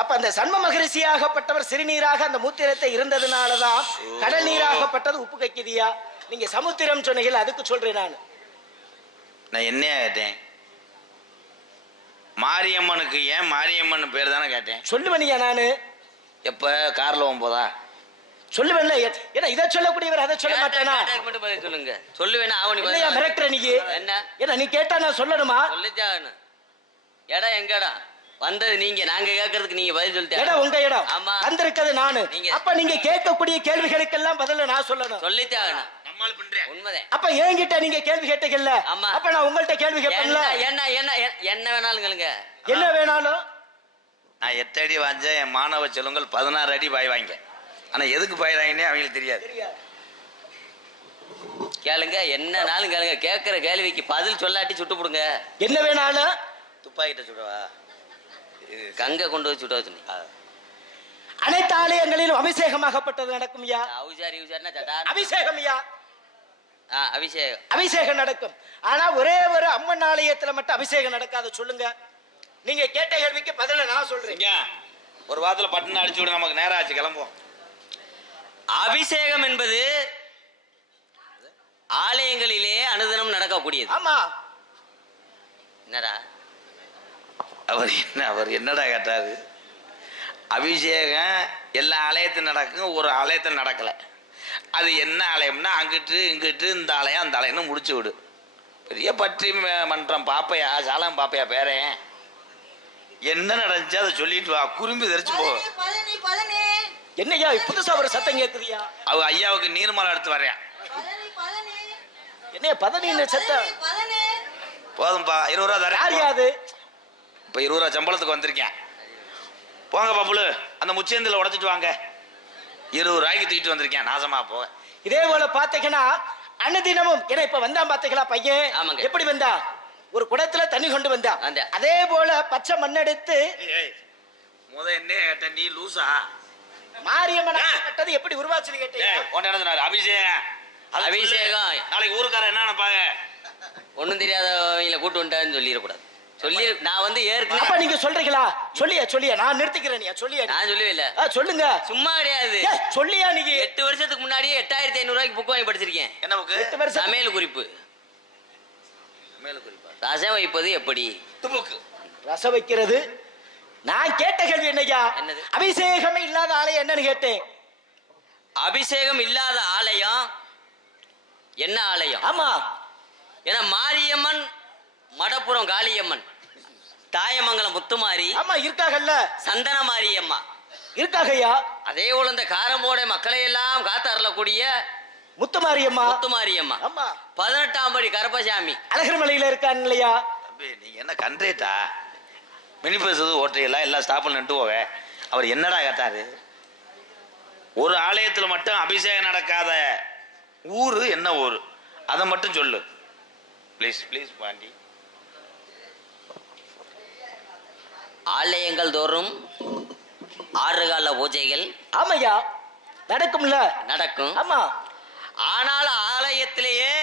அப்ப அந்த சண்ம மகரிஷியாகப்பட்டவர் சிறுநீராக அந்த மூத்திரத்தை இருந்ததுனாலதான் கடல் நீராகப்பட்டது உப்பு கைக்குதியா. நீங்க சமுத்திரம் சொன்னீங்க, அதுக்கு சொல்றேன். நான் என்ன கேட்டேன்? மாரியம்மனுக்கு ஏன் மாரியம்மன் பேர் தானே கேட்டேன். சொல்லுவனியா நானு எப்ப கார்ல போதா சொல்லுவேன்ல. ஏன்னா இதை சொல்லக்கூடியவர் அதை சொல்ல மாட்டேனா? சொல்லுங்க. சொல்லுவேனா? மிரட்டுற நீ என்ன? ஏன்னா நீ கேட்டா நான் சொல்லணுமா? சொல்லித்தான். இடம் எங்க இடம் வந்தது நீங்க, நாங்க கேட்கறதுக்கு நீங்க பதில் சொல்லிட்டு. இடம் உங்க இடம். ஆமா, வந்திருக்கிறது நானு. அப்ப நீங்க கேட்கக்கூடிய கேள்விகளுக்கெல்லாம் பதில நான் சொல்லணும். சொல்லித்தான். உண்மைதான். அப்ப என்கிட்ட நீங்க கேள்வி கேட்டீங்கல்ல, அப்ப நான் உங்கள்ட்ட கேள்வி கேட்பேன்ல. என்ன வேணாலும் கேளுங்க. என்ன வேணாலும். நான் 8 அடி வாஞ்சேன், என் மாணவ செல்வங்கள் 16 அடி பாய் வாங்க. ஆனா எதுக்கு பாயிறாங்கன்னே அவங்களுக்கு தெரியாது. கேளுங்க, என்னனாலும் கேளுங்க. கேட்கிற கேள்விக்கு பதில் சொல்லாட்டி சுட்டு போடுங்க. என்ன வேணாலும். துப்பாக்கிட்ட சுடவா? கங்கை கொண்டு போய் சுட வச்சு. அனைத்து ஆலயங்களிலும் அபிஷேகமாகப்பட்டது நடக்கும். அபிஷேகம் அபிஷேகம் நடக்கும். ஆனா ஒரே ஒரு அம்மன் ஆலயத்துல மட்டும் அபிஷேகம் நடக்காது. சொல்லுங்க. நீங்க கேட்ட கேள்விக்கு பதில நான் சொல்றேன். ஒரு வாரத்துல பட்டனை அடிச்சு விட, நமக்கு நேரம் ஆச்சு, கிளம்புவோம். அபிஷேகம் என்பது ஆலயங்களிலே அனுதினம் நடக்கக்கூடியது. ஆமா. என்னடா அவர் என்னடா கேட்டாரு? அபிஷேகம் எல்லா ஆலயத்திலும் நடக்கும், ஒரு ஆலயத்தில் நடக்கல. அது என்ன ஆலயம்னா அங்கிட்டு இங்கிட்டு இந்த ஆலயம் அந்த ஆலயம்னு முடிச்சு விடு. பெரிய பற்றி மன்றம் பாப்பையா, சாலம் பாப்பையா பேரே, என்ன நடந்துச்சு அதை சொல்லிட்டு வா. குறும்பி தெரிச்சு போ. என்னையா புதுசா ஒரு சத்தம் கேக்குறியா? அவ ஐயாவுக்கு நீர்மலை எடுத்து வரையா. என்ன பதனின்னு சத்தம்? போதும்பா, 20 ரூபா தரேன். யாரு? இப்ப 20 ரூபா சம்பளத்துக்கு வந்திருக்கேன். போங்க பாப்புலு, அந்த முச்சேந்தில உடைச்சிட்டு வாங்க. 20 ரூபாய்க்கு தூக்கிட்டு வந்திருக்கேன். நாசமா போ. இதே போல பாத்தீங்கன்னா அன்னதினமும் ஏன்னா இப்ப வந்தான் பாத்தீங்களா பையன்? எப்படி வந்தா? ஒரு குடத்துல தண்ணி கொண்டு வந்தா. அதே போல பச்சை மண் எடுத்து என்ன கேட்ட? நீ லூசா? மாரியம்மன் கட்டது எப்படி உருவாச்சுன்னு கேட்டேன். அபிஷேகம் அபிஷேகம் நாளைக்கு ஊருக்கார என்ன நினைப்பாங்க? ஒண்ணும் தெரியாதவங்களை கூட்டு வந்துட்டான்னு சொல்லிடக்கூடாது. சொல்லி நான் வந்து ஏற்கனவே நீங்க சொல்றீங்களா? சொல்லியா நான் நிறுத்திக்கிறேன். சொல்லியா? நான் சொல்லவே இல்ல. சொல்லுங்க. சும்மா கிடையாது. சொல்லியா? நீங்க 8 வருஷத்துக்கு முன்னாடியே 8500 ரூபாய்க்கு புக் வாங்கி படிச்சிருக்கேன். என்ன புக்கு? 8 வருஷம். சமையல் குறிப்பு. ரசம் வைப்பது எப்படி? புக்கு. ரசம் வைக்கிறது. நான் கேட்ட கேள்வி என்னையா? என்னது? அபிஷேகமே இல்லாத ஆலயம் என்னன்னு கேட்டேன். அபிஷேகம் இல்லாத ஆலயம் என்ன ஆலயம்? ஆமா. ஏன்னா மாரியம்மன், மடப்புறம் காளியம்மன், தாயமங்கலம் முத்துமாரி, ஆமா இருக்காங்கல்ல, சந்தன மாரியம்மா இருக்காங்கய்யா. அதே போல இந்த காரமோட மக்களை எல்லாம் காத்து அருளக்கூடிய முத்துமாரியம்மா. முத்துமாரியம்மா. ஆமா. 18ஆம் படி கருப்பசாமி அழகர் மலையில இருக்கான் இல்லையா? தம்பி நீங்க என்ன கண்டேட்டா? மினி பஸ் ஓட்டையெல்லாம் எல்லா ஸ்டாப்பில் நின்று போக. அவர் என்னடா கேட்டாரு? ஒரு ஆலயத்தில் மட்டும் அபிஷேகம் நடக்காத ஊரு என்ன ஊரு? அதை மட்டும் சொல்லு ப்ளீஸ். ப்ளீஸ் பாண்டி. ஆலயங்கள் தோறும் 6 கால பூஜைகள் ஆமையா நடக்கும்ல? நடக்கும். ஆமா. ஆனால் ஆலயத்திலேயே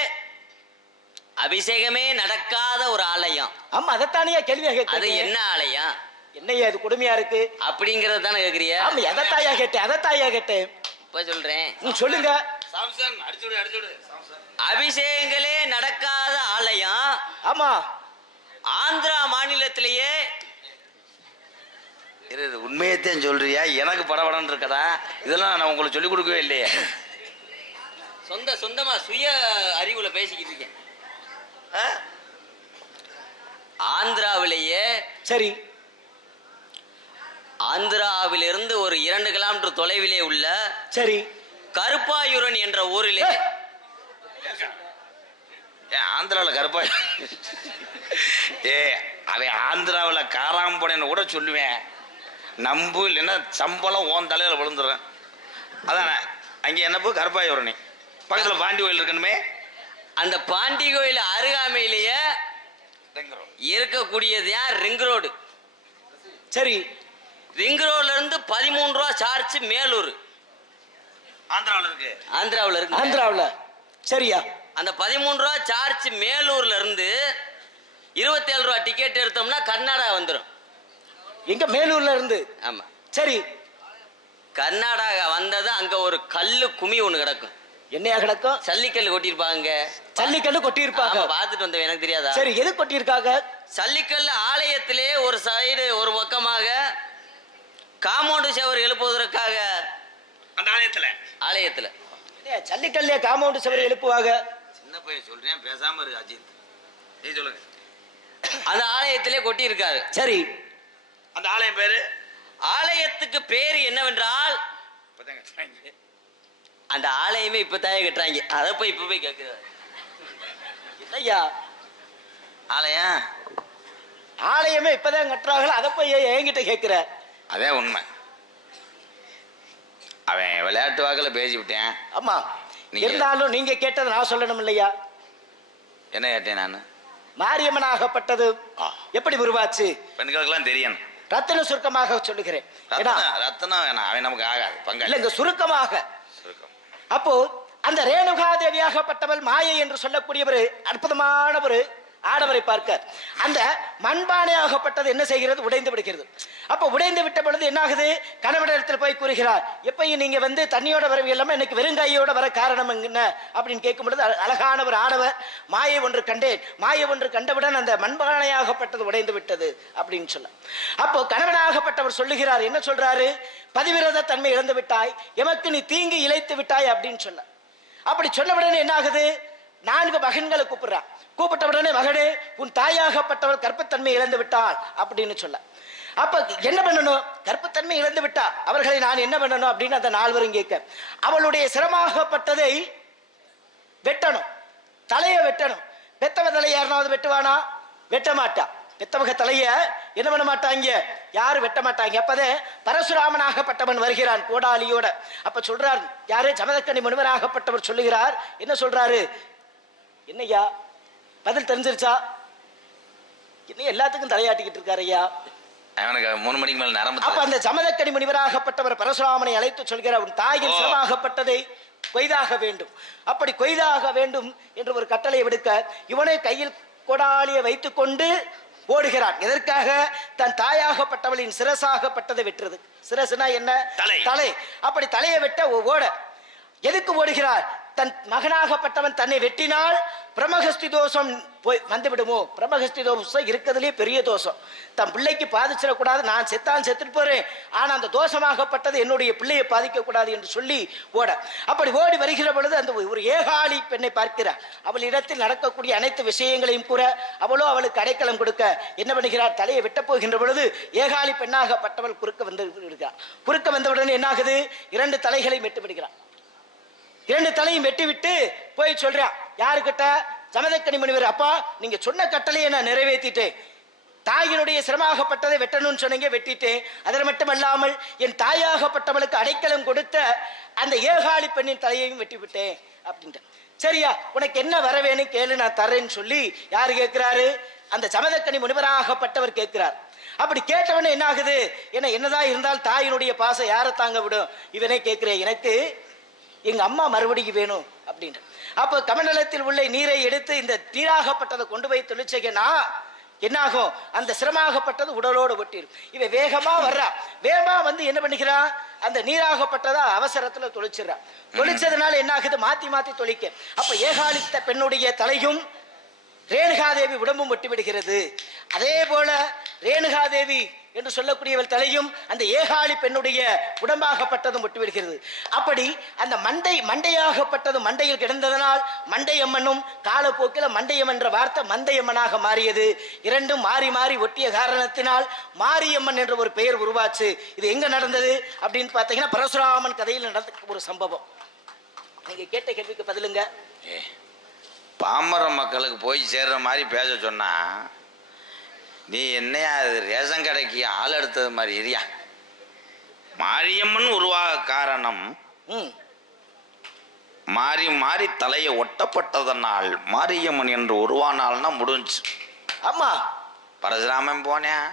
அபிஷேகமே நடக்காத ஒரு ஆலயம். ஆமா, அதைத்தானே கேள்வியா கேட்க. அது என்ன ஆலயம்? என்னையா இது கொடுமையா இருக்கு அப்படிங்கறது தானே கேக்குறியா? ஆமா, எதத்தாயா கேட்டேன். இப்ப சொல்றேன், சொல்லுங்க. அபிஷேகங்களே நடக்காத ஆலயம். ஆமா. ஆந்திரா மாநிலத்திலேயே. உண்மையத்தான் சொல்றியா? எனக்கு படபடம் இருக்கதா? இதெல்லாம் நான் உங்களுக்கு சொல்லிக் கொடுக்கவே இல்லையே. சொந்தமா சுய அறிவுல பேசிக்கிட்டு இருக்கேன். ஆந்திராவிலேயே. சரி. ஆந்திராவிலிருந்து ஒரு 2 கிலோமீட்டர் தொலைவிலே உள்ள சரி கருப்பாயூரன் என்ற ஊரிலே. ஆந்திராவில் கருப்பாய் அவன் ஆந்திராவில் காராம்படைன்னு கூட சொல்லுவேன். நம்பு இல்லைன்னா சம்பளம் ஓன் தலையில் விழுந்துடுறேன். அதானே அங்கே என்னப்போ கருப்பாயூரணி பக்கத்தில் பாண்டி கோயில் இருக்கணுமே. அந்த பாண்டி கோயில் அருகாமையிலேயே இருக்கக்கூடியது ரிங் ரோடு. சரி. ரிங் ரோட்ல இருந்து 13 ரூபா சார்ஜ் மேலூர். ஆந்திராவில் இருக்கு. சரியா? அந்த 13 ரூபா சார்ஜ் மேலூர்ல இருந்து 27 ரூபா டிக்கெட் எடுத்தோம்னா கர்நாடகா வந்துடும். எங்க மேலூர்ல இருந்து? ஆமா. சரி. கர்நாடகா வந்தது, அங்க ஒரு கல்லு குமி ஒண்ணு கிடக்கும். என்னையா கிடக்கும்? சல்லிக்கல் கொட்டியிருப்பாங்க. சல்லிக்கல்லு கொட்டி இருப்பாங்க. பார்த்துட்டு வந்தவன், எனக்கு தெரியாதா? சரி, எது கொட்டி இருக்காங்க? சல்லிக்கல் ஆலயத்திலே ஒரு சைடு ஒரு பக்கமாக காம்பவுண்டு செவர் எழுப்புவதற்காக. அந்த ஆலயத்துல சல்லிக்கல்லே காம்பவுண்ட் செவர் எழுப்புவாங்க. சின்ன பையன் சொல்றேன், பேசாம இரு அஜித். நீ சொல்லுங்க. அந்த ஆலயத்திலே கொட்டி இருக்காரு. சரி. அந்த ஆலயம் பேரு? ஆலயத்துக்கு பேரு என்னவென்றால், அந்த ஆலயமே இப்ப தாயே கட்டுறாங்க. அதை போய் இப்ப போய் கேட்கிறாரு. இல்லையா, ஆலயம் ஆலயமே இப்பதான் கட்டுறாங்களா, அதை போய் என்கிட்ட கேட்கிற? அதே உண்மை. அவன் விளையாட்டு வாக்கில் பேசி விட்டேன். ஆமா, இருந்தாலும் நீங்க கேட்டதை நான் சொல்லணும் இல்லையா? என்ன கேட்டேன் நான்? மாரியம்மனாகப்பட்டது எப்படி உருவாச்சு? பெண்களுக்கெல்லாம் தெரியணும். ரத்தின சுருக்கமாக சொல்லுகிறேன். ரத்தனம் வேணாம், அவன் நமக்கு ஆகாது பங்கு. இல்லைங்க, சுருக்கமாக. அப்போ அந்த ரேணுகா தேவியாகப்பட்டவள் மாயை என்று சொல்லக்கூடியவர் அற்புதமான ஒரு ஆடவரை பார்க்க, அந்த மண்பானையாகப்பட்டது என்ன செய்கிறது? உடைந்து விடுகிறது. அப்ப உடைந்து விட்ட பொழுது என்ன ஆகுது? கணவனிடத்தில் போய் கூறுகிறார், எப்பயும் நீங்க வந்து தண்ணியோட வரவு இல்லாம எனக்கு வெறுங்கையோட வர காரணம் என்ன அப்படின்னு கேட்கும் பொழுது, அழகான ஒரு ஆடவர், மாயை ஒன்று கண்டேன், மாயை ஒன்று கண்டவுடன் அந்த மண்பானையாகப்பட்டது உடைந்து விட்டது அப்படின்னு சொல்ல. அப்போ கணவனாகப்பட்டவர் சொல்லுகிறார், என்ன சொல்றாரு? பதிவிரத தன்மை இழந்து விட்டாய், எமக்கு நீ தீங்கு இழைத்து விட்டாய் அப்படின்னு சொல்ல. அப்படி சொன்ன உடனே என்ன ஆகுது? 4 மகன்களை கூப்பிடுறான். கூப்பிட்ட உடனே, மகனே, உன் தாயாகப்பட்டவள் கற்பத்தன்மை இழந்து விட்டாள் அப்படின்னு சொல்ல. அப்ப என்ன பண்ணணும்? கற்பத்தன்மை இழந்து விட்டா அவர்களை நான் என்ன பண்ணணும் அப்படின்னு அந்த 4 கேட்க, அவளுடைய சிரமாகப்பட்டதை வெட்டணும், தலையை வெட்டணும். பெத்தவ தலையை யாருனாவது வெட்டுவானா? வெட்ட மாட்டா. பெத்தவக தலைய என்ன பண்ண மாட்டாங்க, யாரும் வெட்ட மாட்டாங்க. அப்பதே பரசுராமனாகப்பட்டவன் வருகிறான் கோடாலியோட. அப்ப சொல்றார், யாரு? ஜமதக்கனி முனிவராகப்பட்டவர் சொல்லுகிறார். என்ன சொல்றாரு? என்னையா பதில் தெரிஞ்சிருச்சா? என்ன எல்லாத்துக்கும் தலையாட்டிக்கிட்டு இருக்காரு ஐயா? அவனுக்கு 3 மணிக்கு மேல நேரம். அப்ப அந்த ஜமதக்கனி முனிவராகப்பட்டவர் பரசுராமனை அழைத்து சொல்கிறார், உன் தாயின் சிரமாகப்பட்டதை கொய்தாக வேண்டும். அப்படி கொய்தாக வேண்டும் என்று ஒரு கட்டளை விடுக்க, இவனை கையில் கொடாலியை வைத்துக் கொண்டு ஓடுகிறான். எதற்காக? தன் தாயாகப்பட்டவளின் சிரசாகப்பட்டதை வெட்டுறது. சிரசுனா என்ன? தலை. அப்படி தலையை வெட்ட ஓட. எதுக்கு ஓடுகிறார்? தன் மகனாகப்பட்டவன் தன்னை வெட்டினால் பிரமஹஸ்தி தோஷம் போய் வந்து விடுமோ? பிரமஹஸ்தி தோஷம் இருக்கிறதுலே பெரிய தோஷம். தன் பிள்ளைக்கு பாதிச்சிடக்கூடாது, நான் செத்தான் செத்துட்டு போறேன், ஆனா அந்த தோஷமாகப்பட்டது என்னுடைய பிள்ளையை பாதிக்க கூடாது என்று சொல்லி ஓட. அப்படி ஓடி வருகிற பொழுது அந்த ஒரு ஏகாளி பெண்ணை பார்க்கிறார். அவள் இடத்தில் நடக்கக்கூடிய அனைத்து விஷயங்களையும் கூற, அவளோ அவளுக்கு அடைக்கலம் கொடுக்க என்ன பண்ணுகிறார்? தலையை வெட்ட போகின்ற பொழுது ஏகாளி பெண்ணாகப்பட்டவள் குறுக்க வந்து விடுகிறார். குறுக்க வந்தவுடனே என்ன ஆகுது? 2 தலைகளை வெட்டு விடுகிறார். 2 தலையும் வெட்டி விட்டு போய் சொல்றான். யாருக்கிட்ட? ஜமதக்கனி முனிவர். அப்பா, நீங்க சொன்ன கட்டளையை நான் நிறைவேற்றிட்டேன். தாயினுடைய சிரமாகப்பட்டதை வெட்டணும்னு சொன்னீங்க, வெட்டிட்டேன். அதில் மட்டுமல்லாமல் என் தாயாகப்பட்டவளுக்கு அடைக்கலம் கொடுத்த அந்த ஏகாளி பெண்ணின் தலையையும் வெட்டி விட்டேன் அப்படின்ட்டு. சரியா, உனக்கு என்ன வர வேணும் கேளு, நான் தர்றேன்னு சொல்லி யாரு கேட்கிறாரு? அந்த ஜமதக்கனி முனிவராகப்பட்டவர் கேட்கிறார். அப்படி கேட்டவனே என்ன ஆகுது? என்னதான் இருந்தால் தாயினுடைய பாசம் யாரை தாங்க விடும்? இவனே கேட்கிறேன், எனக்கு எங்க அம்மா மறுபடியும் வேணும் அப்படின்ற. அப்ப கமண்டலத்தில் உள்ள நீரை எடுத்து இந்த நீராகப்பட்டதை கொண்டு போய் தொழிற்சேனா என்னாகும்? அந்த சிரமாகப்பட்டது உடலோடு ஒட்டிடும். இவ வேகமா வர்றா. வேகமா வந்து என்ன பண்ணிக்கிறான்? அந்த நீராகப்பட்டதா அவசரத்துல தொழிச்சிடறான். தொழிச்சதுனால என்ன ஆகுது? மாத்தி மாத்தி தொழிக்க. அப்ப ஏகாலித்த பெண்ணுடைய தலையும் ரேணுகாதேவி உடம்பும் ஒட்டி விடுகிறது. அதே போல ரேணுகாதேவி என்று சொல்லக்கூடியவள் தலையும் அந்த ஏகாளி பெண்ணுடைய உடம்பாகப்பட்டதும் ஒட்டி விடுகிறது. அப்படி அந்த மண்டையாகப்பட்டது மண்டையில் கிடந்ததனால் மண்டையம்மனும் காலப்போக்கில் மண்டையம் என்ற வார்த்தை மந்தையம்மனாக மாறியது. 2ம் மாறி மாறி ஒட்டிய காரணத்தினால் மாரியம்மன் என்ற ஒரு பெயர் உருவாச்சு. இது எங்க நடந்தது அப்படின்னு பார்த்தீங்கன்னா பரசுராமன் கதையில் நடந்த ஒரு சம்பவம். நீங்க கேட்ட கேள்விக்கு பதிலுங்க. பாமர மக்களுக்கு போய் சேர்ற மாதிரி பேச சொன்னா நீ என்னையா அது ரேஷன் கடைக்கு ஆள் எடுத்தது மாதிரி இரியா? மாரியம்மன் உருவாக காரணம் மாறி மாறி தலையை ஒட்டப்பட்டதனால் மாரியம்மன் என்று உருவானால்னா முடிஞ்சு. ஆமா, பரசுராமன் போனேன்,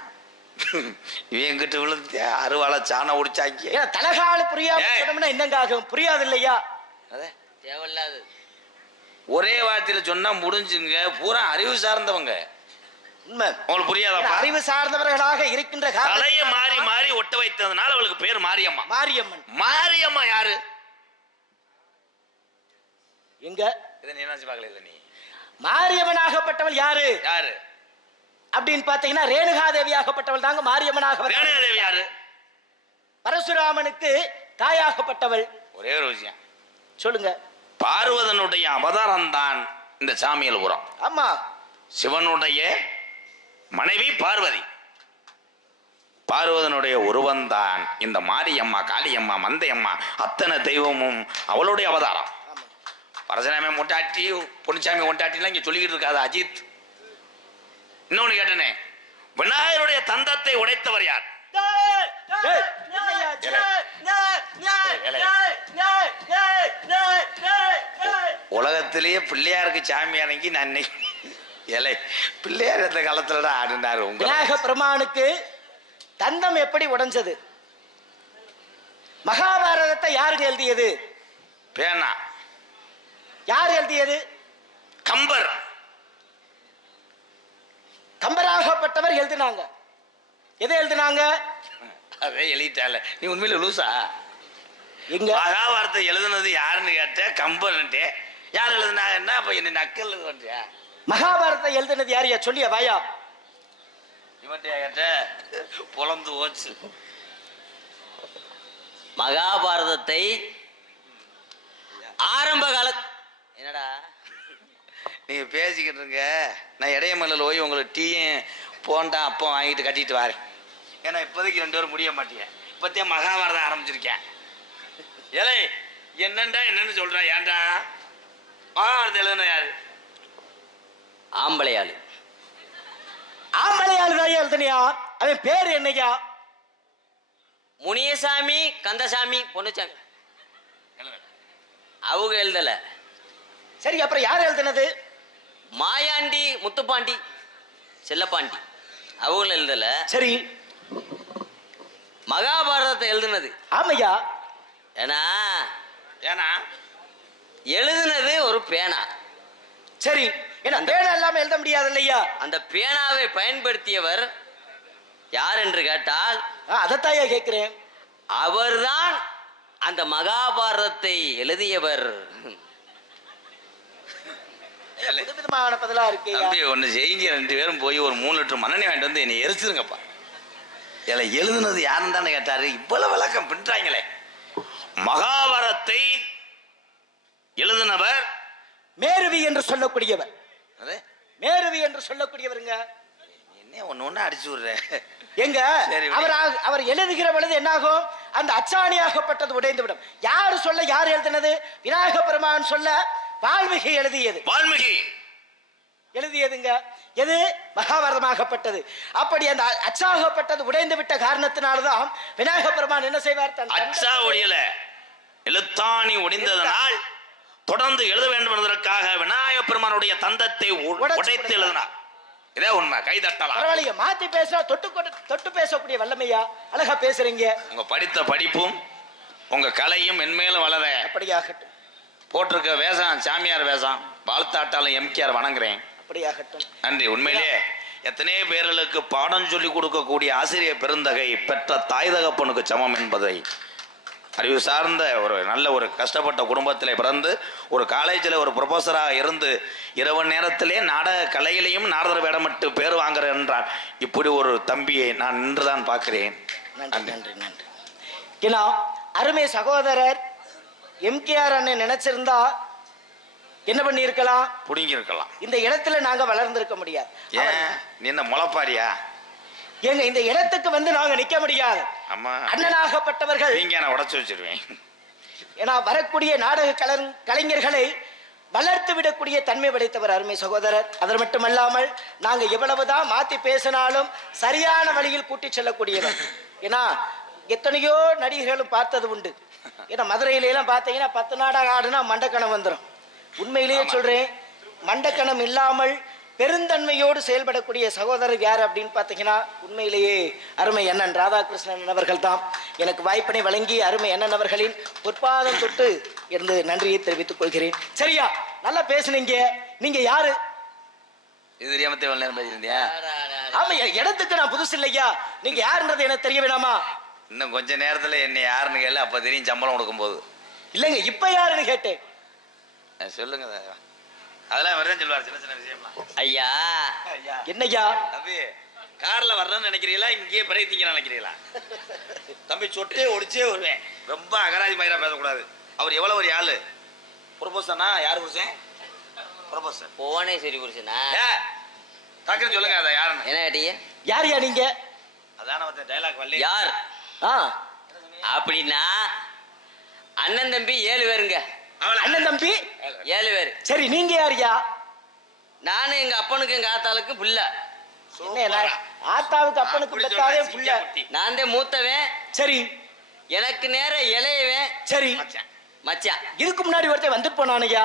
இவங்கிட்ட விழுந்து அறுவாலை சாண உடிச்சாக்கி தலகால புரியாம என்னங்க ஆகும்? புரியாது இல்லையா? தேவையில்லாது ஒரே வார்த்தையில சொன்னா முடிஞ்சுங்க. பூரா அறிவு சார்ந்தவங்க. உண்மை. உங்களுக்கு புரியாதப்பா? அறிவு சார்ந்தவர்களாக இருக்கின்ற தலையை மாறி மாறி ஒட்ட வைத்ததுனால அவளுக்கு பேர் மாரியம்மா. மாரியம்மன். மாரியம்மா யாரு? எங்க இதை நீ நினைச்சு பார்க்கல? இல்ல நீ மாரியம்மன் ஆகப்பட்டவள் யாரு யாரு அப்படின்னு பாத்தீங்கன்னா ரேணுகா தேவி ஆகப்பட்டவள் தாங்க மாரியம்மனாக. ரேணுகா தேவி யாரு? பரசுராமனுக்கு தாயாகப்பட்டவள். ஒரே ஒரு விஷயம் சொல்லுங்க. பார்வதனுடைய அவதாரம் தான் இந்த சாமியல்புரம். ஆமா, சிவனுடைய மனைவி பார்வதி. பார்வதனுடைய உருவந்தான் இந்த மாரியம்மா, காளியம்மா, மந்தையம்மா, அத்தனை தெய்வமும் அவளுடைய அவதாரம். பரசுராம மொட்டாட்டி, பொன்னிச்சாமி மொட்டாட்டிலாம் இங்க சொல்லிக்கிட்டு இருக்காது அஜித். இன்னொன்னு கேட்டனே, விநாயகருடைய தந்தத்தை உடைத்தவர் யார்? உலகத்திலேயே பிள்ளையாருக்கு சாமி அன்னைக்கு நான் இலை பிள்ளையார் இந்த காலத்துல ஆடினாரு. விநாயக பெருமானுக்கு தந்தம் எப்படி உடைஞ்சது? மகாபாரதத்தை யாருக்கு எழுதியது? பேனா. யார் எழுதியது? கம்பர். கம்பராகப்பட்டவர் எழுதினாங்க. எதை எழுதினாங்க? அதே எழுதிட்டால. நீ உண்மையில லூசா? எங்க மகாபாரதத்தை எழுதுனது யாருன்னு கேட்ட கம்பர்ன்ட்டு. யார் எழுதுனா என்ன? அப்ப என்ன நக்கல் பண்றியா? மகாபாரதத்தை எழுதினது யாரையா சொல்லியா வாயா? இவன்ட்டியா கேட்ட? பொலந்து ஓச்சு. மகாபாரதத்தை ஆரம்ப கால என்னடா நீங்க பேசிக்கிட்டு இருங்க. நான் இடையமல்ல போய் உங்களுக்கு டீயும் போண்டா அப்போ வாங்கிட்டு கட்டிட்டு வரேன். ஏன்னா இப்போதைக்கு 2 பேரும் முடிய மாட்டீங்க. இப்போத்தே மகாபாரதம் ஆரம்பிச்சிருக்கேன். ஏலே என்னண்டா என்னன்னு சொல்ற? ஏன்டா மகாபாரதம் எழுதுன யாரு? ஆம்பளையாளு. ஆம்பளையாளு தான் எழுதினியா? அவன் பேர் என்னையா? முனியசாமி, கந்தசாமி, பொன்னுச்சாமி. அவங்க எழுதல. சரி, அப்புறம் யார் எழுதினது? மாயாண்டி, முத்துப்பாண்டி, செல்லப்பாண்டி அவங்க எழுதல. சரி, மகாபாரதத்தை எழுதுனது ஆமையா. ஏன்னா ஏன்னா எழுதுனது ஒரு பேனா. சரி, ஏன்னா பேனா இல்லாம எழுத முடியாது இல்லையா? அந்த பேனாவை பயன்படுத்தியவர் யார் என்று கேட்டால் அதைத்தாயா கேட்கிறேன். அவர்தான் அந்த மகாபாரதத்தை எழுதியவர். புதுவிதமான பதிலா இருக்கு. தம்பி ஒண்ணு செய்யுங்க, 2 பேரும் போய் ஒரு 3 லிட்டர் மண்ணெண்ணெய் வாங்கிட்டு வந்து என்னை எரிச்சிருங்கப்பா. இல்ல எழுதுனது யாருன்னு தானே கேட்டாரு. இவ்வளவு விளக்கம் பின்றாங்களே. மகாபாரதத்தை எழுதினவர் மேருவி என்று சொல்லக்கூடியவர். மேருவி என்று சொல்லக்கூடியவருங்க. என்ன ஒண்ணு அடிச்சு விடுற எங்க அவர் எழுதுகிற பொழுது என்னாகும்? அந்த அச்சாணியாகப்பட்டது உடைந்து விடும். யாரு சொல்ல? யார் எழுதினது? விநாயக பெருமான் சொல்ல வால்மீகி எழுதியது. வால்மீகி எழுதியதுங்க. எது? மகாபாரதமாகப்பட்டது. அப்படி அந்த அச்சாகப்பட்டது உடைந்து விட்ட காரணத்தினால்தான் விநாயக பெருமான் என்ன செய்வார்? அச்சா ஒடியல, எழுத்தாணி ஒடிந்ததனால் தொடர்ந்து எழுத வேண்டும் என்பதற்காக விநாயக பெருமானுடைய தந்தத்தை உடைத்து எழுதினார். இதே உண்மை. கை தட்டலாம். பரவாயில்லையா? மாத்தி பேச தொட்டு பேசக்கூடிய வல்லமையா? அழகா பேசுறீங்க. உங்க படித்த படிப்பும் உங்க கலையும் மென்மேலும் வளர அப்படியாகட்டும். போட்டிருக்க வேஷம் சாமியார் வேஷம். வாழ்த்தாட்டாலும் எம்கேஆர் வணங்குறேன். அப்படியாகட்டும். நன்றி. உண்மையிலேயே எத்தனையோ பேர்களுக்கு பாடம் சொல்லி கொடுக்கக்கூடிய ஆசிரியர் பெருந்தகை பெற்ற தாய் தகப்பனுக்கு சமம் என்பதை அறிவு சார்ந்த ஒரு நல்ல ஒரு கஷ்டப்பட்ட குடும்பத்தில் பிறந்து ஒரு காலேஜில் ஒரு ப்ரொஃபஸராக இருந்து இரவு நேரத்திலே நாடக கலையிலையும் நாரதர் வேடமிட்டு பேர் வாங்குறேன் என்றார். இப்படி ஒரு தம்பியை நான் நின்றுதான் பார்க்கிறேன். நன்றி நன்றி நன்றி. ஏன்னா அருமை சகோதரர் எம்கேஆர் அண்ணன் நினைச்சிருந்தா என்ன பண்ணி இருக்கலாம்? புடுங்கி இருக்கலாம். இந்த இடத்துல நாங்க வளர்ந்திருக்க முடியாது. ஏன் நீ என்ன முளைப்பாரியா? எங்க இந்த இடத்துக்கு வந்து நாங்க நிக்க முடியாது. அம்மா அண்ணனாகப்பட்டவர்கள் நீங்க நான் உடைச்சு வச்சிருவேன். ஏன்னா வரக்கூடிய நாடக கலைஞர்களை வளர்த்து விடக்கூடிய தன்மை படைத்தவர் அருமை சகோதரர். அது மட்டுமல்லாமல் நாங்க எவ்வளவுதான் மாத்தி பேசினாலும் சரியான வழியில் கூட்டி செல்லக்கூடியவர். ஏன்னா எத்தனையோ நடிகர்களும் பார்த்தது உண்டு. ஏன்னா மதுரையில எல்லாம் பார்த்தீங்கன்னா 10 நாடகம் ஆடுனா மண்டக்கணம் வந்துடும். உண்மையிலேயே சொல்றேன், மண்டக்கணம் இல்லாமல் பெருந்தன்மையோடு செயல்படக்கூடிய சகோதரர் யார் அப்படின்னு பார்த்தீங்கன்னா உண்மையிலேயே அருமை அண்ணன் ராதாகிருஷ்ணன் அவர்கள் தான். எனக்கு வாய்ப்பினை வழங்கி அருமை அண்ணன் அவர்களின் பொற்பாதம் தொட்டு இருந்து நன்றியை தெரிவித்துக் கொள்கிறேன். சரியா? நல்லா பேசுனீங்க. நீங்க யாரு? இது தெரியாம தேவை நேரம் பேசியிருந்தியா? ஆமா, இடத்துக்கு நான் புதுசு இல்லையா, நீங்க யாருன்றது எனக்கு தெரிய வேணாமா? இன்னும் கொஞ்ச நேரத்துல என்ன யாருன்னு கேளு, அப்ப தெரியும் சம்பளம் கொடுக்கும் போது. இல்லைங்க, இப்ப யாருன்னு கேட்டேன். சொல்லுங்க. அதெல்லாம் வரதான் சொல்லுவார், சின்ன சின்ன விஷயம்லாம். ஐயா என்னய்யா? தம்பி கார்ல வர்றேன்னு நினைக்கிறீங்களா, இங்கேயே பிரயத்திங்க நினைக்கிறீங்களா? தம்பி சொட்டே ஒடிச்சே வருவேன். ரொம்ப அகராதி மயிரா பேசக்கூடாது. அவர் எவ்வளவு ஒரு ஆளு. ப்ரொபோசனா யாரு புருஷன்? ப்ரொபோசர் போனே சரி புருஷனா? டக்குன்னு சொல்லுங்க அதை யாருன்னு. என்ன கேட்டீங்க? யாரையா நீங்க? அதான வந்து டைலாக் வரல. யார் ஆ, அப்படின்னா அண்ணன் தம்பி 7 பேருங்க. அண்ணன் தம்பி 7 பேர். சரி, நீங்க யாருயா? நானும் எங்க அப்பனுக்கு எங்க ஆத்தாளுக்கு புள்ள. என்ன, ஆத்தாவுக்கு அப்பனுக்கு பெத்தாவே புள்ள. நான் தான் மூத்தவன். சரி எனக்கு நேர இளையவன் சரி. மச்சான். இதுக்கு முன்னாடி ஒருத்தன் வந்துட்டு போனானுயா.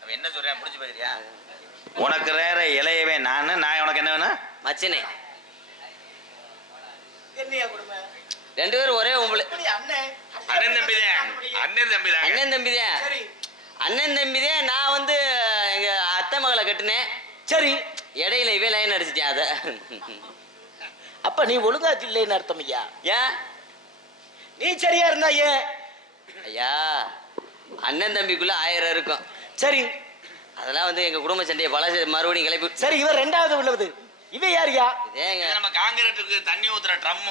அவன் என்ன சொல்றேன் புரிஞ்சு போயிரியா? உனக்கு வேற இளையவே நானு, நான் உனக்கு என்ன வேணும்? மச்சனே. என்னையா கொடுமை? 2 பேரும் ஒரே உம்பளை. அண்ணன் அண்ணன் தம்பி தான். அண்ணன் தம்பி தான். அண்ணன் தம்பி தான். சரி அண்ணன் தம்பி தான். நான் வந்து எங்க அத்தை மகளை கட்டுனேன். சரி. இடையில இவே லைன் அடிச்சிட்டேன். அத அப்ப நீ ஒழுங்கா இல்லைன்னு அர்த்தம் ஐயா. ஏன் நீ சரியா இருந்தா ஏன்? ஐயா, அண்ணன் தம்பிக்குள்ள 1000 இருக்கும். சரி அதெல்லாம் வந்து எங்க குடும்ப சண்டையை பல மறுபடியும் கிளப்பி. சரி, இவர் 2வது உள்ளது. இவன் யாருயா? இதேங்க நம்ம காங்கிரட்டுக்கு தண்ணி ஊத்துற ட்ரம்.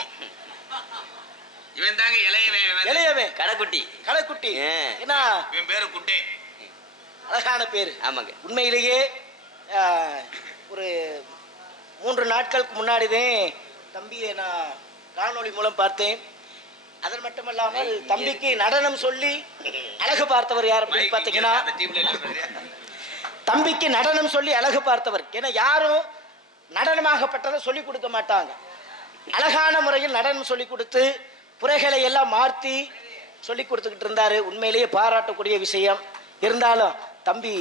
இவன் தாங்க இளையவன். இளையவன் கடைக்குட்டி. கடைக்குட்டி. ஆ. என்ன இவன் பேரு குட்டே. அழகான பேரு. ஆமாங்க. உண்மையிலேயே ஒரு 3 நாட்களுக்கு முன்னாடிதான் தம்பியை நான் காணொளி மூலம் பார்த்தேன். அதன் மட்டுமல்லாமல் தம்பிக்கு நடனம் சொல்லி அழகு பார்த்தவர் யார் அப்படின்னு பார்த்தீங்கன்னா, தம்பிக்கு நடனம் சொல்லி அழகு பார்த்தவர். ஏன்னா யாரும் நடனமாகப்பட்டதை சொல்லி கொடுக்க மாட்டாங்க. அழகான முறையில் நடனம் சொல்லி கொடுத்து புரைகளை எல்லாம் மாற்றி சொல்லி கொடுத்துக்கிட்டு இருந்தாரு. உண்மையிலேயே பாராட்டக்கூடிய விஷயம். இருந்தாலும் தம்பி,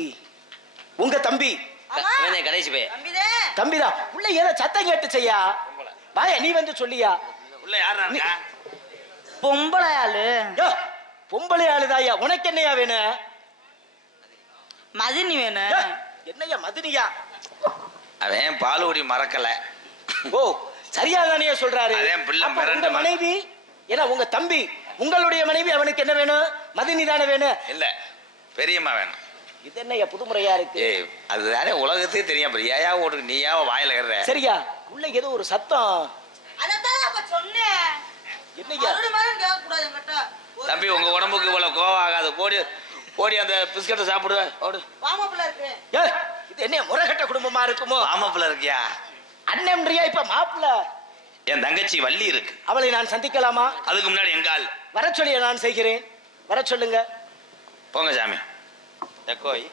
உங்க தம்பி கடைசி போய் தம்பிதான் உள்ள ஏதோ சத்தம் கேட்டு செய்யா. வாயா, நீ வந்து சொல்லியா. உள்ள யாரு? பொம்பளை ஆளு. யோ, பொம்பளை ஆளுதாயா. உனக்கு என்னையா வேணும்? மதினி வேணும். யோ, என்னையா மதினியா? அவன் பாலுகுடி மறக்கல. ஓ, சரியா தானே சொல்றாரு. அதே பிள்ளை அப்ப மிரண்டு உங்க மனைவி, ஏன்னா உங்க தம்பி, உங்களுடைய மனைவி அவனுக்கு என்ன வேணும்? மதினி தானே வேணும். இல்ல, பெரியம்மா வேணும். இது என்னையா புதுமுறையா இருக்கு? ஏய், அதுதானே உலகத்தையே தெரியும். அப்புறம் ஏயா ஓட்டுக்கு நீயா வாயில ஏற? சரியா, உள்ள ஏதோ ஒரு சத்தம். அதத்தான் அப்ப சொன்னேன். என்னையா? மறுபடியும் கேட்க கூடாது என்கிட்ட. தம்பி, உங்க உடம்புக்கு இவ்வளவு கோவம் ஆகாது. போடி போடி அந்த பிஸ்கட்டை சாப்பிடுவ. ஓடு. வாமாப்புல இருக்கு. ஏ, இது என்ன முறைகட்ட குடும்பமா இருக்குமோ? மாமாப்புல இருக்கியா? அண்ணன்றியா இப்ப மாப்பிள்ள? என் தங்கச்சி வள்ளி இருக்கு. அவளை நான் சந்திக்கலாமா? அதுக்கு முன்னாடி எங்க ஆள் வர சொல்லி நான் செய்கிறேன். வர சொல்லுங்க. போங்க சாமி. கோய்